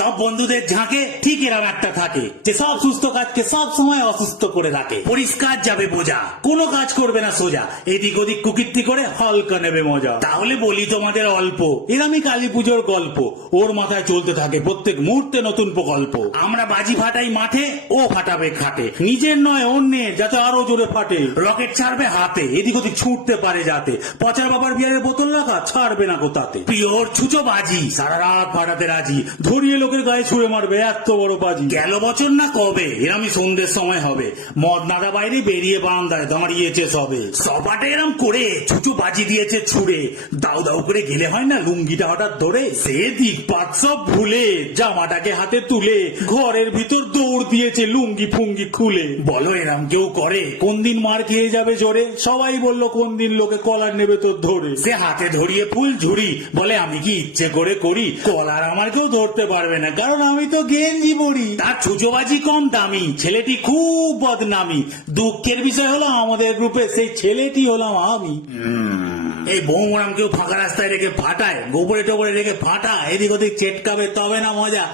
সব বন্ধুদের ঝাঁকে ঠিক এরম একটা থাকে যে সব সুস্থ কাজকে সব সময় অসুস্থ করে রাখে। পরিষ্কার যাবে বোঝা, কোনো কাজ করবে না সোজা, এদিক ওদিক কুকীর্তি করে হালকা নেবে মজা। তাহলে বলি তোমাদের অল্প এরমই কালী পুজোর গল্প, ওর মাথায় চলতে থাকে প্রত্যেক মুহূর্তে নতুন প্রকল্প। আমরা বাজি ফাটাই মাঠে, ও ফাটাবে খাটে, নিজের নয় অন্যের যাতে আরো জোরে ফাটে। রকেট ছাড়বে হাতে, এদিক ওদিক ছুটতে পারে যাতে, পচার বাবার বিয়ারের বোতল রাখা ছাড়বে না কোথাতে। পিওর ছুচো বাজি সারা রাত ফাটাতে রাজি, ধরিয়ে লোকের গায়ে ছুঁড়ে মারবে এত বড় বাজি। গেল বছর না কবে এরমই সন্ধ্যের সময় হবে, মদ নাদা বাইরে বেরিয়ে বারান্দায় দাঁড়িয়েছে সবে, সবাটে এরম করে ছুচো বাজি দিয়েছে ছুড়ে, দাউ দাউ করে গেলে হয় না লুঙ্গিটা হঠাৎ ধরে, সে দিকপাত সব ভুলে জামাটাকে হাতে তুলে ঘরের ভিতর দৌড় দিয়েছে লুঙ্গি ফুঙ্গি খুলে। বলো এরম কেউ করে? কোন দিন মার খেয়ে যাবে জোরে, সবাই বললো কোন দিন লোকে কলার নেবে তোর ধরে। সে হাতে ধরিয়ে ফুল ঝুড়ি বলে আমি কি ইচ্ছে করে করি, কলার আমার কেউ ধরতে পারবে না কারণ আমি তো গেঞ্জি পরি। তার ছুচোবাজি কম দামি, ছেলেটি খুব বদনামি, দুঃখের বিষয় হলো আমাদের গ্রুপে সেই ছেলেটি হলাম আমি। এই বৌমরাম কেউ ফাঁকা রাস্তায় রেখে ফাটায়, গোবরে টোবরে রেখে ফাটা, এদিক ওদিক চেটকাবে তবে না মজা।